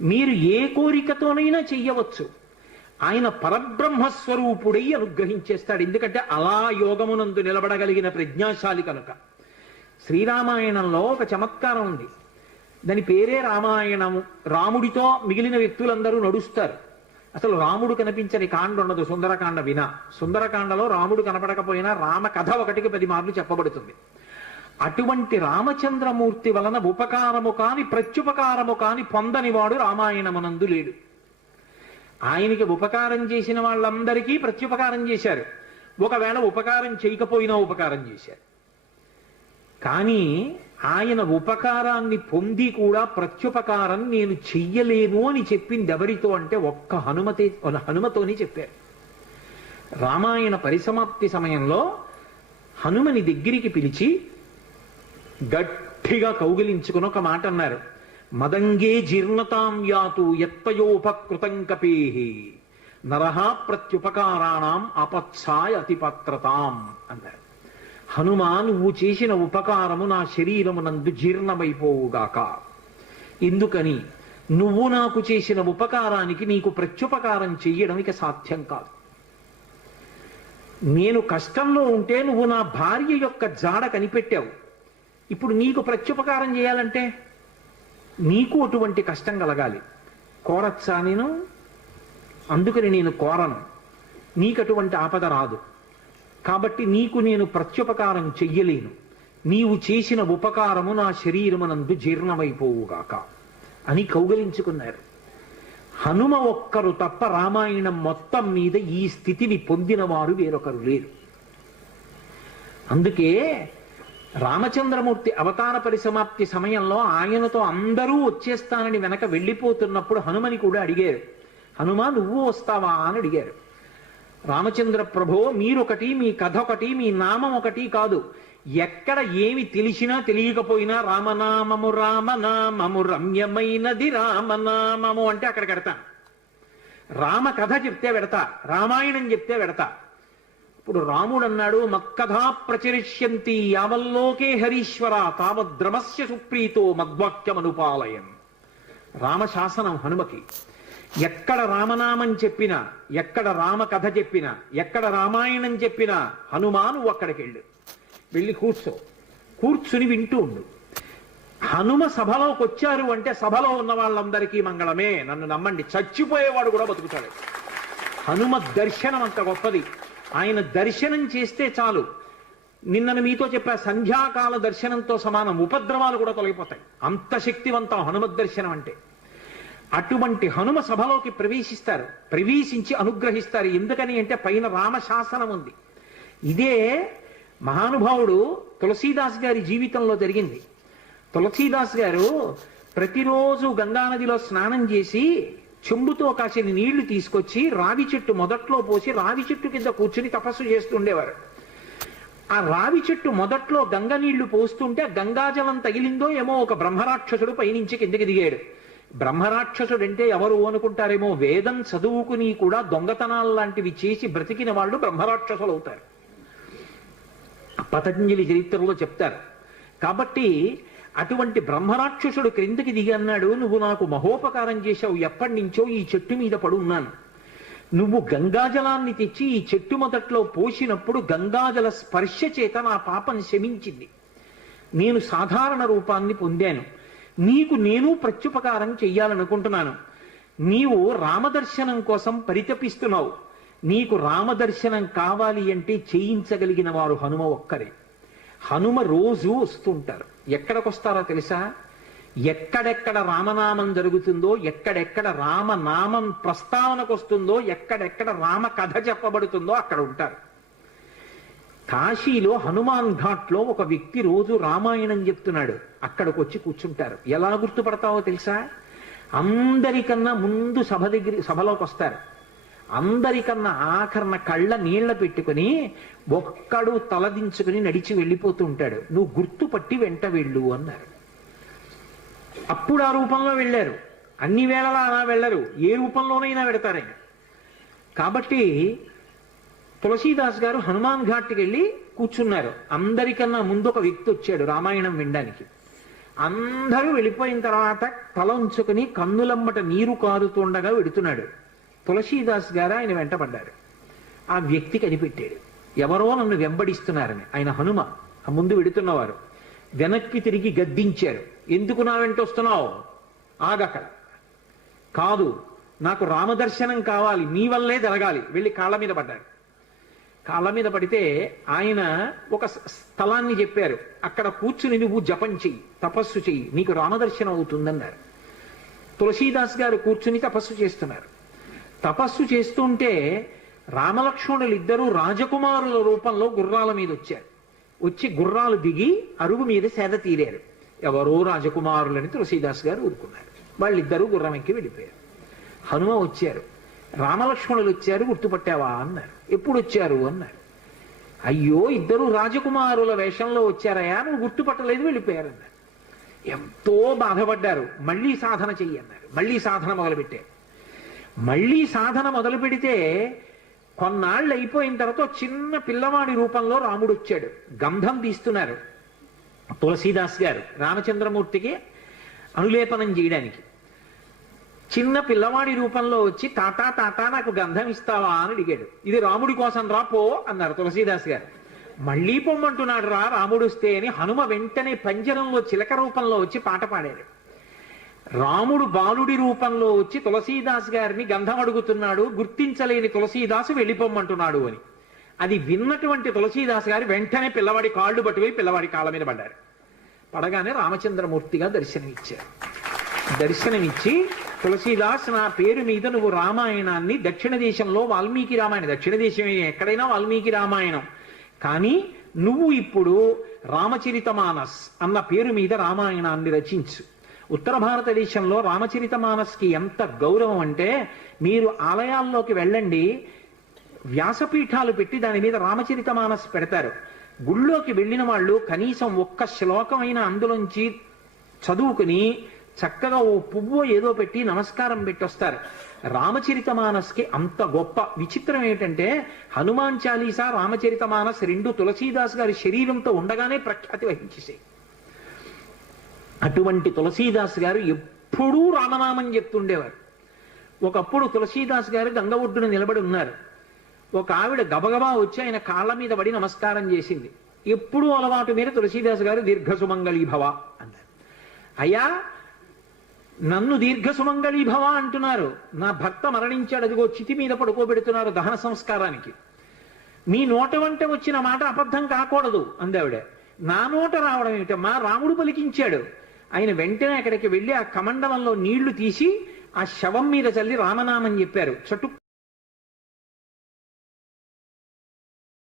మీరు ఏ కోరికతోనైనా చెయ్యవచ్చు. ఆయన పరబ్రహ్మస్వరూపుడై అనుగ్రహించేస్తాడు. ఎందుకంటే అలా యోగమునందు నిలబడగలిగిన ప్రజ్ఞాశాలి కనుక. శ్రీరామాయణంలో ఒక చమత్కారం ఉంది. దాని పేరే రామాయణము. రాముడితో మిగిలిన వ్యక్తులందరూ నడుస్తారు. అసలు రాముడు కనిపించని కాండ ఉండదు సుందరకాండ వినా. సుందరకాండలో రాముడు కనపడకపోయినా రామ కథ ఒకటికి పది మార్లు చెప్పబడుతుంది. అటువంటి రామచంద్రమూర్తి వలన ఉపకారము కాని ప్రత్యుపకారము కాని పొందనివాడు రామాయణమునందు లేడు. ఆయనకి ఉపకారం చేసిన వాళ్ళందరికీ ప్రత్యుపకారం చేశారు. ఒకవేళ ఉపకారం చేయకపోయినా ఉపకారం చేశారు. కానీ ఆయన ఉపకారాన్ని పొంది కూడా ప్రత్యుపకారం నేను చెయ్యలేను అని చెప్పింది ఎవరితో అంటే ఒక్క హనుమతి హనుమతోని చెప్పారు. రామాయణ పరిసమాప్తి సమయంలో హనుమని దగ్గరికి పిలిచి గట్టిగా కౌగిలించుకుని ఒక మాట అన్నారు. మదంగే జీర్ణతాం యాతు ఎత్తయోపకృతం కపేహి. నరహ ప్రత్యుపకారాణం అపత్సాయ అతిపత్రతాం అన్నారు. హనుమా నువ్వు చేసిన ఉపకారము నా శరీరమునందు జీర్ణమైపోవుగాక. ఎందుకని నువ్వు నాకు చేసిన ఉపకారానికి నీకు ప్రత్యుపకారం చెయ్యడం ఇక సాధ్యం కాదు. నేను కష్టంలో ఉంటే నువ్వు నా భార్య యొక్క జాడ కనిపెట్టావు. ఇప్పుడు నీకు ప్రత్యుపకారం చేయాలంటే నీకు అటువంటి కష్టం కలగాలి. కోరచ్చా నేను? అందుకని నేను కోరను. నీకు అటువంటి ఆపద రాదు. కాబట్టి నీకు నేను ప్రత్యుపకారం చెయ్యలేను. నీవు చేసిన ఉపకారము నా శరీరమునందు జీర్ణమైపోవుగాక అని కౌగలించుకున్నారు. హనుమ ఒక్కరు తప్ప రామాయణం మొత్తం మీద ఈ స్థితిని పొందినవారు వేరొకరు లేరు. అందుకే రామచంద్రమూర్తి అవతార పరిసమాప్తి సమయంలో ఆయనతో అందరూ వచ్చేస్తానని వెనక వెళ్ళిపోతున్నప్పుడు హనుమని కూడా అడిగారు. హనుమ నువ్వు వస్తావా? అని అడిగారు. రామచంద్ర ప్రభో మీరొకటి మీ కథ ఒకటి మీ నామం ఒకటి కాదు. ఎక్కడ ఏమి తెలిసినా తెలియకపోయినా రామనామము రామనామము రమ్యమైనది రామనామము అంటే అక్కడ కడతా రామ కథ చెప్తే పెడతా రామాయణం చెప్తే పెడతా. ఇప్పుడు రాముడు అన్నాడు మక్కథా ప్రచరిష్యంతి యావల్లోకే హరీశ్వర తామద్రమస్య సుప్రీతో మద్వాక్యమనుపాలయం రామశాసనం హనుమకి. ఎక్కడ రామనామం చెప్పినా ఎక్కడ రామకథ చెప్పినా ఎక్కడ రామాయణం చెప్పినా హనుమాను అక్కడికి వెళ్ళు వెళ్ళి కూర్చో. కూర్చుని వింటూ ఉండు. హనుమ సభలోకి వచ్చారు అంటే సభలో ఉన్న వాళ్ళందరికీ మంగళమే. నన్ను నమ్మండి. చచ్చిపోయేవాడు కూడా బతుకుతాడు. హనుమ దర్శనం అంత గొప్పది. ఆయన దర్శనం చేస్తే చాలు. నిన్నను మీతో చెప్పా సంధ్యాకాల దర్శనంతో సమానం ఉపద్రవాలు కూడా తొలగిపోతాయి. అంత శక్తివంతం హనుమద్ దర్శనం అంటే. అటువంటి హనుమ సభలోకి ప్రవేశిస్తారు ప్రవేశించి అనుగ్రహిస్తారు. ఎందుకని అంటే పైన రామశాసనం ఉంది. ఇదే మహానుభావుడు తులసీదాస్ గారి జీవితంలో జరిగింది. తులసీదాస్ గారు ప్రతిరోజు గంగానదిలో స్నానం చేసి చెంబుతో కాసిన నీళ్ళు తీసుకొచ్చి రావి చెట్టు మొదట్లో పోసి రావి చెట్టు కింద కూర్చుని తపస్సు చేస్తుండేవారు. ఆ రావి చెట్టు మొదట్లో గంగ నీళ్ళు పోస్తుంటే గంగాజలం తగిలిందో ఏమో ఒక బ్రహ్మరాక్షసుడు పైనుంచి కిందకి దిగాడు. బ్రహ్మరాక్షసుడు అంటే ఎవరు అనుకుంటారేమో వేదం చదువుకుని కూడా దొంగతనాలు లాంటివి చేసి బ్రతికిన వాళ్ళు బ్రహ్మరాక్షసులు అవుతారు పతంజలి చరిత్రలో చెప్తారు. కాబట్టి అటువంటి బ్రహ్మరాక్షసుడు క్రిందకి దిగి అన్నాడు నువ్వు నాకు మహోపకారం చేశావు ఎప్పటి నుంచో ఈ చెట్టు మీద పడున్నాను నువ్వు గంగాజలాన్ని తెచ్చి ఈ చెట్టు మొదట్లో పోసినప్పుడు గంగాజల స్పర్శ చేత నా పాపం శమించింది. నేను సాధారణ రూపాన్ని పొందాను. నీకు నేను ప్రత్యుపకారం చెయ్యాలనుకుంటున్నాను. నీవు రామదర్శనం కోసం పరితపిస్తున్నావు. నీకు రామదర్శనం కావాలి అంటే చేయించగలిగిన వారు హనుమ ఒక్కరే. హనుమ రోజు వస్తుంటారు ఎక్కడికి వస్తారో తెలుసా? ఎక్కడెక్కడ రామనామం జరుగుతుందో ఎక్కడెక్కడ రామనామం ప్రస్తావనకు వస్తుందో ఎక్కడెక్కడ రామ కథ చెప్పబడుతుందో అక్కడ ఉంటారు. కాశీలో హనుమాన్ ఘాట్లో ఒక వ్యక్తి రోజు రామాయణం చెప్తున్నాడు. అక్కడికి వచ్చి కూర్చుంటారు. ఎలా గుర్తుపడతావో తెలుసా? అందరికన్నా ముందు సభ దగ్గర సభలోకి వస్తారు అందరికన్నా ఆఖరణ కళ్ళ నీళ్ళ పెట్టుకుని ఒక్కడు తలదించుకుని నడిచి వెళ్ళిపోతూ ఉంటాడు. నువ్వు గుర్తుపట్టి వెంట వెళ్ళు అన్నారు. అప్పుడు ఆ రూపంలో వెళ్ళారు. అన్ని వేళలా అలా వెళ్ళరు. ఏ రూపంలోనైనా పెడతారాయన కాబట్టి తులసీదాస్ గారు హనుమాన్ ఘాట్కి వెళ్ళి కూర్చున్నారు. అందరికన్నా ముందు ఒక వ్యక్తి వచ్చాడు రామాయణం వినడానికి. అందరూ వెళ్ళిపోయిన తర్వాత తల ఉంచుకుని కన్నులమ్మట నీరు కారుతుండగా వెడుతున్నాడు. తులసీదాస్ గారు ఆయన వెంటపడ్డారు ఆ వ్యక్తి కనిపెట్టాడు. ఎవరో నన్ను వెంబడిస్తున్నారని. ఆయన హనుమ ఆ ముందు వెడుతున్నవారు. వెనక్కి తిరిగి గద్దించారు. ఎందుకు నా వెంట వస్తున్నావు? ఆగక్కడ కాదు నాకు రామదర్శనం కావాలి. నీ వల్లే జరగాలి. వెళ్ళి కాళ్ళ మీద పడ్డారు. కాళ్ళ మీద పడితే ఆయన ఒక స్థలాన్ని చెప్పారు. అక్కడ కూర్చుని నువ్వు జపం చెయ్యి తపస్సు చెయ్యి. నీకు రామదర్శనం అవుతుందన్నారు. తులసీదాస్ గారు కూర్చుని తపస్సు చేస్తున్నారు. తపస్సు చేస్తుంటే రామలక్ష్మణులు ఇద్దరూ రాజకుమారుల రూపంలో గుర్రాల మీద వచ్చారు. వచ్చి గుర్రాలు దిగి అరుగు మీద సేద తీరారు. ఎవరో రాజకుమారులని తులసీదాస్ గారు ఊరుకున్నారు. వాళ్ళిద్దరూ గుర్రం ఎక్కి వెళ్ళిపోయారు. హనుమ వచ్చారు. రామలక్ష్మణులు వచ్చారు గుర్తుపట్టావా? అన్నారు. ఎప్పుడు వచ్చారు? అన్నారు. అయ్యో ఇద్దరు రాజకుమారుల వేషంలో వచ్చారయా నువ్వు గుర్తుపట్టలేదు వెళ్ళిపోయారు అన్నారు. ఎంతో బాధపడ్డారు. మళ్ళీ సాధన చెయ్యి అన్నారు. మళ్ళీ సాధన మొదలుపెట్టారు మళ్ళీ సాధన మొదలు పెడితే కొన్నాళ్ళు అయిపోయిన తర్వాత చిన్న పిల్లవాడి రూపంలో రాముడు వచ్చాడు. గంధం తీస్తున్నారు తులసీదాస్ గారు రామచంద్రమూర్తికి అనులేపనం చేయడానికి. చిన్న పిల్లవాడి రూపంలో వచ్చి తాతా తాతా నాకు గంధం ఇస్తావా? అని అడిగాడు. ఇది రాముడి కోసం రా పో అన్నారు తులసీదాస్ గారు. మళ్ళీ పొమ్మంటున్నాడు రా రాముడు వస్తే అని హనుమ వెంటనే పంజరంలో చిలక రూపంలో వచ్చి పాట పాడాడు. రాముడు బాలుడి రూపంలో వచ్చి తులసీదాస్ గారిని గంధం అడుగుతున్నాడు గుర్తించలేని తులసీదాసు వెళ్ళిపోమ్మంటున్నాడు అని. అది విన్నటువంటి తులసీదాస్ గారు వెంటనే పిల్లవాడి కాళ్ళు పట్టుకుని పిల్లవాడి కాళ్ళ మీద పడ్డారు. పడగానే రామచంద్రమూర్తిగా దర్శనమిచ్చారు. దర్శనమిచ్చి తులసీదాస్ నా పేరు మీద నువ్వు రామాయణాన్ని దక్షిణ దేశంలో వాల్మీకి రామాయణం. దక్షిణ దేశం ఎక్కడైనా వాల్మీకి రామాయణం. కానీ నువ్వు ఇప్పుడు రామచరితమానస్ అన్న పేరు మీద రామాయణాన్ని రచించు. ఉత్తర భారతదేశంలో రామచరితమానస్కి ఎంత గౌరవం అంటే మీరు ఆలయాల్లోకి వెళ్ళండి వ్యాసపీఠాలు పెట్టి దాని మీద రామచరితమానస్ పెడతారు. గుళ్ళోకి వెళ్ళిన వాళ్ళు కనీసం ఒక్క శ్లోకమైన అందులోంచి చదువుకుని చక్కగా ఓ పువ్వు ఏదో పెట్టి నమస్కారం పెట్టొస్తారు. రామచరితమానస్కి అంత గొప్ప విచిత్రం ఏంటంటే హనుమాన్ చాలీసా రామచరితమానస్ రెండు తులసీదాస్ గారి శరీరంతో ఉండగానే ప్రఖ్యాతి వహించేసాయి అటువంటి తులసీదాస్ గారు ఎప్పుడూ రామనామం చెప్తుండేవారు. ఒకప్పుడు తులసీదాస్ గారు గంగ ఒడ్డున నిలబడి ఉన్నారు. ఒక ఆవిడ గబగబా వచ్చి ఆయన కాళ్ళ మీద పడి నమస్కారం చేసింది. ఎప్పుడూ అలవాటు మీద తులసీదాస్ గారు దీర్ఘసుమంగళీభవ అన్నారు. అయ్యా నన్ను దీర్ఘసుమంగళీభవ అంటున్నారు. నా భర్త మరణించాడు. అదిగో చితి మీద పడుకోబెడుతున్నారు దహన సంస్కారానికి. మీ నోట వంట వచ్చిన మాట అబద్ధం కాకూడదు అందావిడ నా నోట రావడం ఏమిటమ్మా? రాముడు పలికించాడు. ఆయన వెంటనే అక్కడికి వెళ్ళి ఆ కమండలంలో నీళ్ళు తీసి ఆ శవం మీద చల్లి రామనామం చెప్పారు. చటు